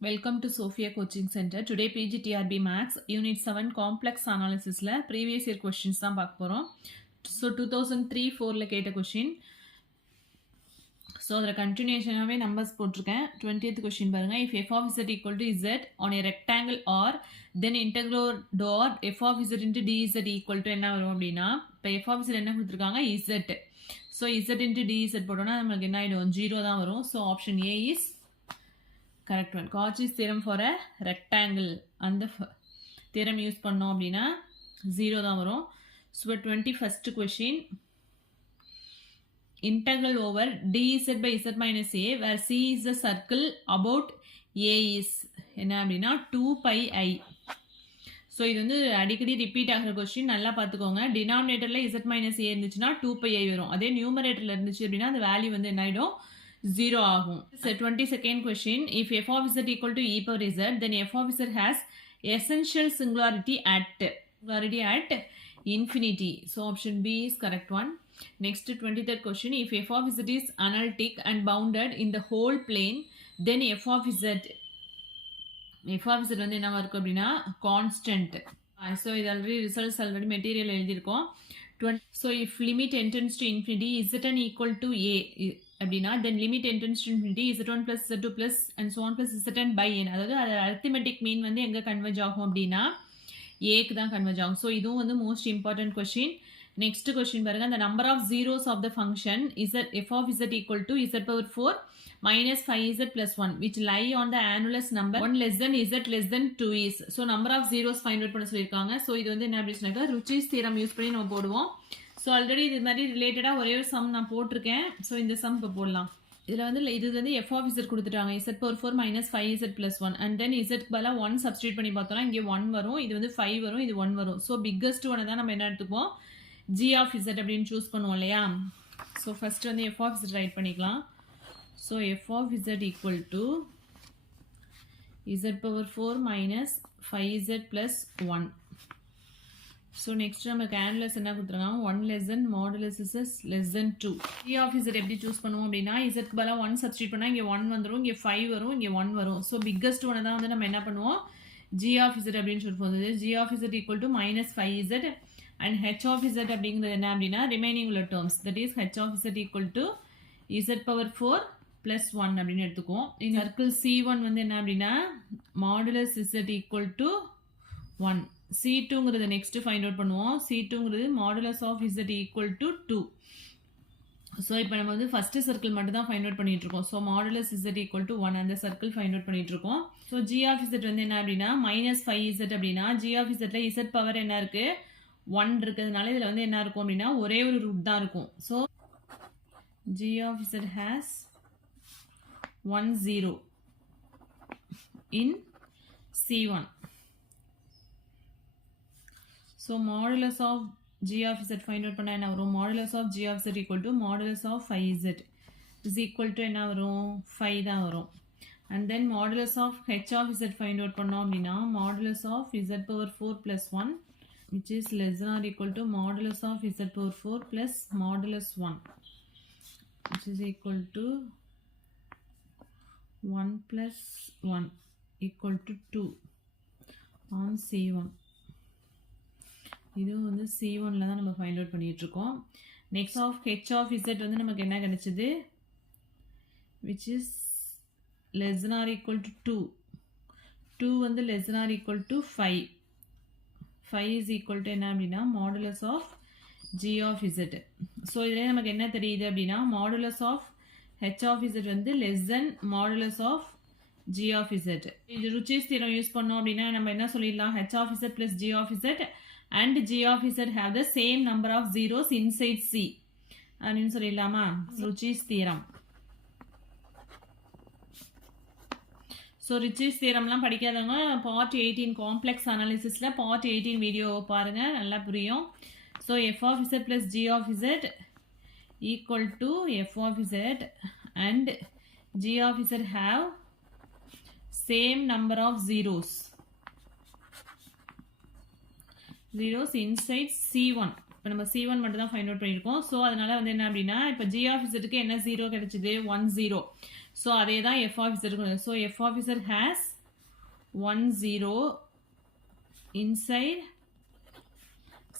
Welcome to Sophia Coaching Center. Today PGTRB Max Unit 7 Complex Analysis la previous year questions தான் பார்க்க போறோம். So 2003-4ல கேட்ட question. So அதோட continuationாவே numbers போட்டிருக்கேன். 20th question பாருங்க. If f of z equal to z on a rectangle R, then integral dot f of z into dz equal to என்ன வரும் அப்படின்னா, இப்போ f of z என்ன கொடுத்துருக்காங்க z. So z into dz போட்டோம்னா நமக்கு என்ன ஆயிடும் 0 தான் வரும். So option A is correct one. Cauchy's theorem for a rectangle and the theorem use பண்ணோம் அப்படின்னா 0 தான் வரும். So 21st question, integral over dz by z minus a where c is the circle about a is என்ன அப்படின்னா 2 pi I. So இது வந்து அடிக்கடி repeat ஆகிற கொஸ்டின், நல்லா பார்த்துக்கோங்க. டினாமினேட்டரில் z மைனஸ் ஏ இருந்துச்சுன்னா 2 pi I வரும். அதே நியூமரேட்டரில் இருந்துச்சு அப்படின்னா அந்த வேல்யூ வந்து என்ன ஆகிடும் 0 ஆகும். 22nd question, if f of z equal to e power z, then f of z has essential singularity at infinity. So option B is correct one. Next 23rd question, if f of z is analytic and bounded in the whole plane, then f of z வந்து என்னவா இருக்கும் அப்படின்னா constant. So இது results already material எழுதியிருக்கோம். So if limit n tends to infinity z1 equal to a அப்படின்னா then limit n tends to infinity z1 plus z2 plus and so on plus zn by n. அதாவது அது arithmetic மீன் வந்து எங்கே converge ஆகும் அப்படின்னா ஏக்கு தான் கன்வெர்ஜ் ஆகும். ஸோ இதுவும் வந்து most important question. Next question பாருங்க, the number of zeros of the function f of z equal to z power 4 minus 5z plus 1 which lie on the annulus number 1 less than z less than 2 is. so number of zeros find out பண்ண சொல்லியிருக்காங்க. So இது வந்து என்ன அப்படின்னு சொன்னாக்கா ருச்சிஸ் theorem use பண்ணி நம்ம போடுவோம். ஸோ ஆல்ரெடி இது மாதிரி ரிலேட்டடாக ஒரே ஒரு சம் நான் போட்டிருக்கேன். ஸோ இந்த சம் இப்போ போடலாம். இதில் வந்து இது வந்து எஃப் ஆஃப் இசட் கொடுத்துட்டாங்க, z power 4 minus 5z plus 1 and then இசட்க்கு பதிலாக 1 சப்ஸ்டியூட் பண்ணி பார்த்தோம்னா இங்கே 1 வரும், இது வந்து 5 வரும், இது 1 வரும். ஸோ பிக்கஸ்ட் ஒன்று தான் நம்ம என்ன எடுத்துப்போம் g ஆஃப் இசட் அப்படின்னு சூஸ் பண்ணுவோம் இல்லையா. ஸோ ஃபர்ஸ்ட் வந்து எஃப் ஆஃப் இசட் ரைட் பண்ணிக்கலாம். So f of z equal to z power 4 minus 5z plus 1. So next நமக்கு ஆனுலஸ் என்ன கொடுத்துருக்காங்க 1 less than modulus is less than 2. g of z எப்படி choose பண்ணுவோம் அப்படின்னா இசட்க்கு பதிலாக 1 சப்ஸ்டியூட் பண்ணால் இங்கே 1 வந்துடும், இங்கே 5 வரும், இங்கே 1 வரும். ஸோ பிக்கஸ்ட் ஒன்று தான் வந்து நம்ம என்ன பண்ணுவோம் g ஆஃப் இசட் அப்படின்னு சொல்லி போகுது. g of z equal to minus 5z and h of z அப்படிங்கிறது என்ன அப்படின்னா ரிமைனிங் உள்ள terms, that is h of z equal to z power 4 plus 1 அப்படின்னு எடுத்துக்குவோம். இந்த சர்க்கிள் C1 வந்து என்ன அப்படின்னா மாடுலஸ் z ஈக்குவல் டு 1. C2ங்கிறது நெக்ஸ்ட் ஃபைண்ட் அவுட் பண்ணுவோம். C2ங்கிறது modulus of z equal to 2. So இப்போ நம்ம வந்து ஃபர்ஸ்ட் சர்க்கிள் மட்டும் தான் ஃபைண்ட் அவுட் பண்ணிட்டு இருக்கோம். So modulus z equal to 1 அந்த சர்க்கிள் ஃபைண்ட் அவுட் பண்ணிட்டு இருக்கோம். ஸோ g ஆஃப் z வந்து என்ன அப்படின்னா மைனஸ் 5z அப்படின்னா g ஆஃப் zல z பவர் என்ன இருக்கு 1 இருக்கிறதுனால இதில் வந்து என்ன இருக்கும் அப்படின்னா ஒரே ஒரு ரூட் தான் இருக்கும். So g of z has 1 0 in C1. So modulus of g of z find out பண்ணா என்ன வரும் modulus of g of z equal to modulus of 5z is equal to என்ன வரும் 5 தான் வரும். and then modulus of h of z find out பண்ணோம் அப்படின்னா modulus of z power 4 plus 1 which is less than or equal to modulus of z power 4 plus modulus 1 which is equal to 1 plus 1 equal to 2 on C1. இது வந்து C1ல தான் நம்ம find out பண்ணிட்டு இருக்கோம். Next of h of z வந்து நமக்கு என்ன கிடைச்சது which is less than or equal to 2. 2 வந்து less than or equal to 5. 5 is equal to என்ன அப்படின்னா modulus of g of z. So இதில் நமக்கு என்ன தெரியுது அப்படின்னா modulus of h of z வந்து less than modulus of g of z. இது ருச்சிஸ் தியரம் யூஸ் பண்ணோம் அப்படின்னா நம்ம என்ன சொல்லிடலாம் h of z plus g of z and g of z have the same number of zeros inside C அப்படின்னு சொல்லிடலாமா ருச்சிஸ் theorem. So ரிச்சிஸ் தியரம்லாம் படிக்காதவங்க பார்ட் 18 காம்ப்ளெக்ஸ் அனாலிசிஸில் பார்ட் 18 வீடியோ பாருங்கள், நல்லா புரியும். So f of z plus g of z equal to f of z and g of z have same number of zeros inside C1. இப்போ நம்ம C1 மட்டும் தான் ஃபைண்ட் அவுட் பண்ணியிருக்கோம். So அதனால வந்து என்ன அப்படின்னா இப்போ g of zக்கு என்ன 0 கிடைச்சிது 1 0. ஸோ அதே தான் எஃப் ஆஃப் இசட் இருக்கும். So f of z has 1 0 inside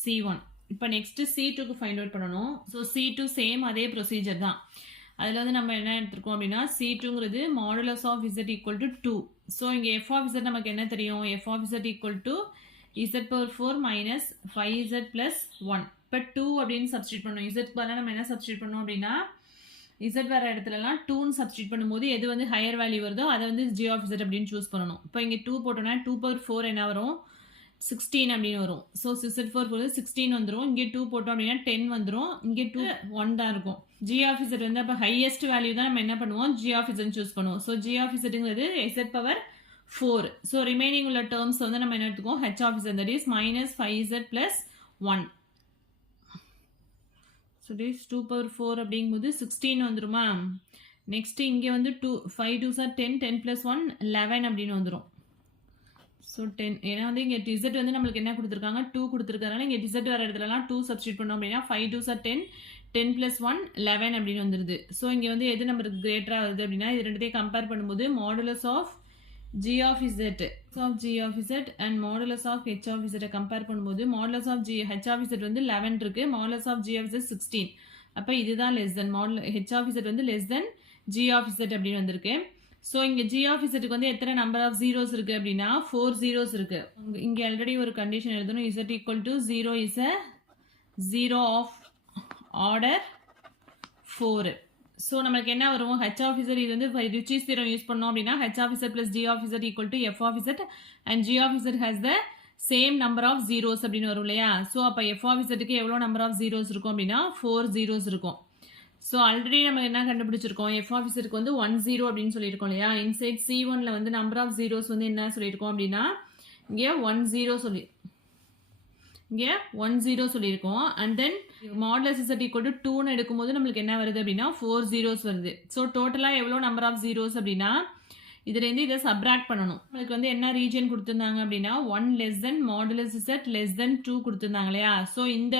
C1. இப்போ நெக்ஸ்ட் C2க்கு ஃபைண்ட் அவுட் பண்ணணும். ஸோ C2 சேம் அதே ப்ரொசீஜர் தான். அதில் வந்து நம்ம என்ன எடுத்துருக்கோம் அப்படின்னா C2ங்கிறது modulus of Z equal to 2. So இங்கே எஃப் ஆஃப் Z நமக்கு என்ன தெரியும்? F of Z equal to Z/4 minus 5Z plus 1. இப்போ 2 அப்படின்னு சப்ஸ்டியூட் பண்ணணும். இசட்க்கு பதிலாக நம்ம என்ன சப்ஸ்டியூட் பண்ணணும் அப்படின்னா இசட் வர இடத்துலலாம் 2ன்னு சப்ஸ்டியூட் பண்ணும்போது எது வந்து ஹையர் வேல்யூ வருதோ அதை வந்து G ஆஃப் Z அப்படின்னு சூஸ் பண்ணணும். இப்போ இங்கே 2 போட்டோம்னா 2/4 என்ன வரும்? 16 அப்படின்னு வரும். ஸோ Z/4 16 வந்துடும். இங்கே 2 போட்டோம் அப்படின்னா 10 வந்துடும். இங்கே 2 1 தான் இருக்கும். G ஆஃப் Z வந்து அப்போ ஹையஸ்ட் வேல்யூ தான் நம்ம என்ன பண்ணுவோம்? G ஆஃப் Z சூஸ் பண்ணுவோம். ஸோ G ஆஃப் Zங்கிறது Z/4. ஸோ ரிமைனிங் உள்ள டேர்ம்ஸ் வந்து நம்ம என்ன எடுத்துக்கோம்? H of Z, that is minus 5Z plus 1. So this 2/4 அப்படிங்கும்போது 16 வந்துருமா? நெக்ஸ்ட் இங்கே வந்து 5 2s are 10, 10 plus 1 11 அப்படின்னு வந்துடும். ஸோ 10, ஏன்னா வந்து இங்கே டிசட் வந்து நம்மளுக்கு என்ன கொடுத்துருக்காங்க? 2 கொடுத்துருக்கறனால இங்கே டிசட் வர இடத்துலலாம் 2 சப்ஸ்டியூட் பண்ணோம் அப்படின்னா 5 2s are 10, 10 plus 1 11 அப்படின்னு வந்துடுது. ஸோ இங்கே வந்து எது நம்மளுக்கு கிரேட்டராக வருது அப்படின்னா இது ரெண்டுத்தையும் கம்பேர் பண்ணும்போது modulus of G of Z and modulus of H of Z compare பண்ணும்போது modulus of H of Z வந்து 11 இருக்கு, modulus of G of Z 16. அப்போ இதுதான் less than, H of Z வந்து less than G of Z அப்படின்னு வந்திருக்கு. So இங்கே G of Zக்கு வந்து எத்தனை நம்பர் ஆஃப் ஜீரோஸ் இருக்குது அப்படின்னா 4 zeros இருக்கு. இங்கே ஆல்ரெடி ஒரு கண்டிஷன் எழுதணும். Z equal to 0 is a 0 of order 4. So நமக்கு என்ன வரும்? H of Z இது வந்து ரிச்சீஸ் தியரம் யூஸ் பண்ணோம் அப்படின்னா H of Z plus G of Z equal to F of Z and G of Z has the same number of zeros அப்படின்னு வரும் இல்லையா? ஸோ அப்போ F of Zக்கு எவ்வளோ நம்பர் ஆஃப் ஜீரோஸ் இருக்கும் அப்படின்னா 4 zeros இருக்கும். ஸோ ஆல்ரெடி நம்ம என்ன கண்டுபிடிச்சிருக்கோம்? F of Zக்கு வந்து 1 0 அப்படின்னு சொல்லியிருக்கோம் இல்லையா? இன்சைட் C1ல வந்து நம்பர் ஆஃப் ஜீரோஸ் வந்து என்ன சொல்லியிருக்கோம் அப்படின்னா இங்கே 1 0 சொல்லியிருக்கோம். And then modulus Z equal to 2ன்னு எடுக்கும்போது நம்மளுக்கு என்ன வருது அப்படின்னா 4 zeros வருது. ஸோ டோட்டலாக எவ்வளோ நம்பர் ஆஃப் ஜீரோஸ் அப்படின்னா இதுலேருந்து இதை சப்ராக்ட் பண்ணணும். நம்மளுக்கு வந்து என்ன ரீஜன் கொடுத்துருந்தாங்க அப்படின்னா 1 less than modulus Z less than 2 கொடுத்துருந்தாங்க இல்லையா? ஸோ இந்த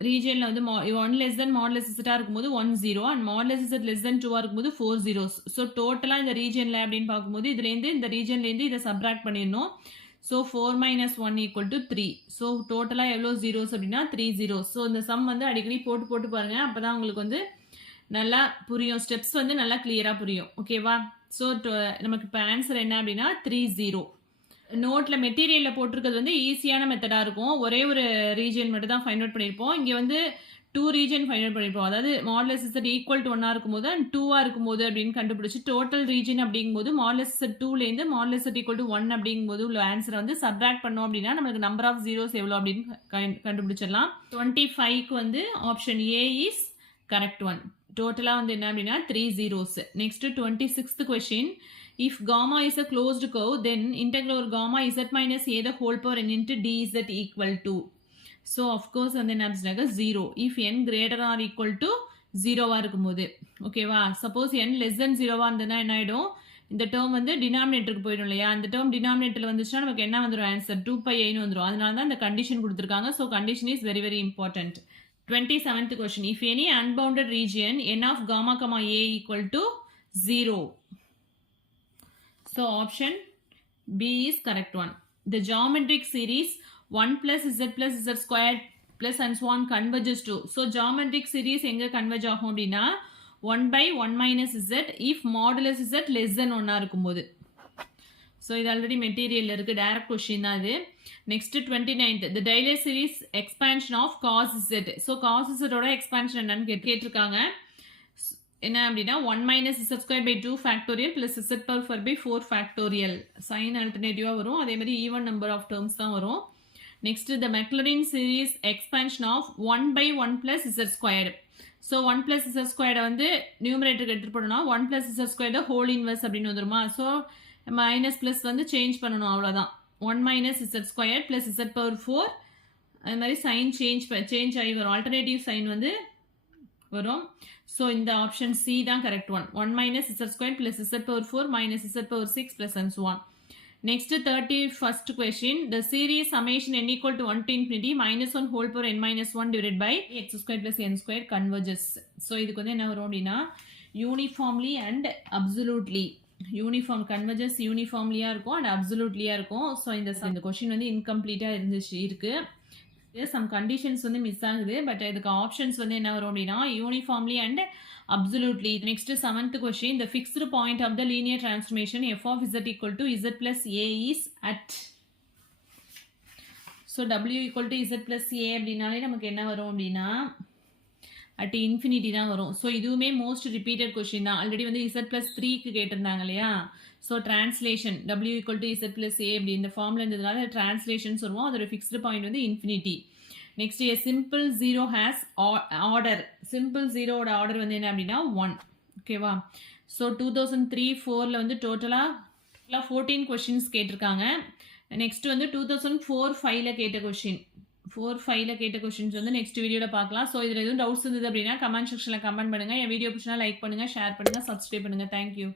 ரீஜனில் வந்து 1 less than மாடுலஸ் Z இருக்கும்போது 1 0 and modulus Z less than 2 இருக்கும்போது 4 zeros. ஸோ டோட்டலாக இந்த ரீஜனில் அப்படின்னு பார்க்கும்போது இதுலேருந்து இந்த ரீஜன்லேருந்து இதை சப்ராக்ட் பண்ணிடணும். So 4 minus 1 equal to 3. So டோட்டலாக எவ்வளோ ஜீரோஸ் அப்படின்னா 3 zeros. ஸோ இந்த சம் வந்து அடிக்கடி போட்டு பாருங்கள். அப்போ தான் உங்களுக்கு வந்து நல்லா புரியும், ஸ்டெப்ஸ் வந்து நல்லா கிளியராக புரியும். ஓகேவா? ஸோ நமக்கு இப்போ ஆன்சர் என்ன அப்படின்னா 3 0. நோட்டில் மெட்டீரியலில் போட்டிருக்கிறது வந்து ஈஸியான மெத்தடாக இருக்கும். ஒரே ஒரு ரீஜன் மட்டும் தான் ஃபைண்ட் அவுட் பண்ணியிருப்போம். இங்கே வந்து 2 ரீஜன் ஃபைண்ட் அவுட் பண்ணியிருப்போம். அதாவது மாடுலஸ் Z ஈக்குவல் டு 1 இருக்கும்போது அண்ட் 2 இருக்கும்போது அப்படின்னு கண்டுபிடிச்சி டோட்டல் ரீஜன் அப்படிங்கும்போது மாடுலஸ் Z 2லேருந்து மாடுலஸ் Z ஈக்குவல் டு 1 அப்படிங்கும்போது உள்ள ஆன்சரை வந்து சப்ராக்ட் பண்ணோம் அப்படின்னா நமக்கு நம்பர் ஆஃப் ஜீரோஸ் எவ்வளோ அப்படின்னு கண்டுபிடிச்சிடலாம். 25க்கு வந்து option A is correct one. டோட்டலாக வந்து என்ன அப்படின்னா 3 zeros. Next 26th question. If gamma is a closed curve, then integral over gamma z minus a the whole power n into dz equal to. So of course வந்து என்ன அப்படின்னாக்க 0. If n greater or equal to 0 இருக்கும்போது ஓகேவா? Suppose n less than 0 இருந்ததுன்னா என்ன ஆகிடும்? இந்த term வந்து டினாமினேட்டருக்கு போயிடும் இல்லையா? அந்த டேர்ம் டினாமினேட்டரில் வந்துச்சுன்னா நமக்கு என்ன வந்துடும்? ஆன்சர் 2πiன்னு வந்துடும். அதனால தான் இந்த கண்டிஷன் கொடுத்துருக்காங்க. So condition is very very important. 27th question. If any unbounded region n of gamma comma a equal to 0. So option B is correct one. The geometric series 1 plus z squared plus and so on converges to. So geometric series எங்க converge ஆகும் அப்படின்னா 1 by 1 minus z if modulus z less than 1 இருக்கும்போது. So இது already material இருக்குது, direct question தான் இது. Next 29th. The Taylor series expansion of cos z. So cos z ஓட expansion என்னன்னு கேட்டிருக்காங்க. என்ன அப்படின்னா 1 minus z square by 2 factorial plus z power 4 by 4 factorial. Sign ஆல்டர்னேட்டிவாக வரும். அதே மாதிரி ஈவன் நம்பர் ஆஃப் டேர்ம்ஸ் தான் வரும். Next the Maclaurin series expansion of 1 by 1 plus z squared. So 1 plus z squared வந்து நியூமரேட்டருக்கு எடுத்துகிட்டு போனோம்னா 1 plus z squared the whole inverse அப்படின்னு வந்துருமா? ஸோ மைனஸ் ப்ளஸ் வந்து சேஞ்ச் பண்ணணும், அவ்வளோதான். 1 minus z squared plus z power 4 அது மாதிரி சைன் சேஞ்ச் ஆகி வரும். ஆல்டர்னேட்டிவ் சைன் வந்து வரும். ஸோ இந்த ஆப்ஷன் சி தான் correct one. 1 minus z squared plus z power 4 minus z power 6 plus and so on. Next 31st question. The series summation n equal to 1 to infinity minus 1 whole power n minus 1 divided by x squared plus n squared converges. So இதுக்கு வந்து என்ன வரும் அப்படின்னா uniformly and absolutely. Uniform converges யூனிஃபார்ம்லியாக இருக்கும் and அப்சல்யூட்லியாக இருக்கும். So இந்த question வந்து இன்கம்ப்ளீட்டாக இருக்குது. சம் கண்டிஷன்ஸ் வந்து மிஸ் ஆகுது. பட் இதுக்கு ஆப்ஷன்ஸ் வந்து என்ன வரும் அப்படின்னா uniformly and absolutely. Next 7th question, the fixed point of the linear transformation f of z equal to z plus a is at. So w equal to z plus a அப்படின்னாலே நமக்கு என்ன வரும் அப்படின்னா at infinity தான் வரும். So இதுவுமே most repeated question தான். Already வந்து z plus 3க்கு கேட்டிருந்தாங்க இல்லையா. So translation w equal to z plus a அப்படி இந்த ஃபார்மில் இருந்ததுனால டிரான்ஸ்லேஷன்ஸ் வருவோம். அதோட ஃபிக்ஸ்டு பாயிண்ட் வந்து infinity. Next a simple zero has order. Simple ஜீரோவோட ஆர்டர் வந்து என்ன அப்படின்னா 1. ஓகேவா. ஸோ 2003-04 வந்து டோட்டலாக 14 கொஷின்ஸ் கேட்டிருக்காங்க. நெக்ஸ்ட் வந்து 2004-05 கேட்ட கொஷின். 4-5 கேட்ட கொஷின்ஸ் வந்து நெக்ஸ்ட் வீடியோவில் பார்க்கலாம். ஸோ இதில் எதுவும் டவுட்ஸ் இருந்தது அப்படின்னா கமெண்ட் செக்ஷனில் கமெண்ட் பண்ணுங்கள். என் வீடியோ பிடிச்சினா லைக் பண்ணுங்கள், ஷேர் பண்ணுங்கள், சப்ஸ்கிரைப் பண்ணுங்கள். தேங்க்யூ.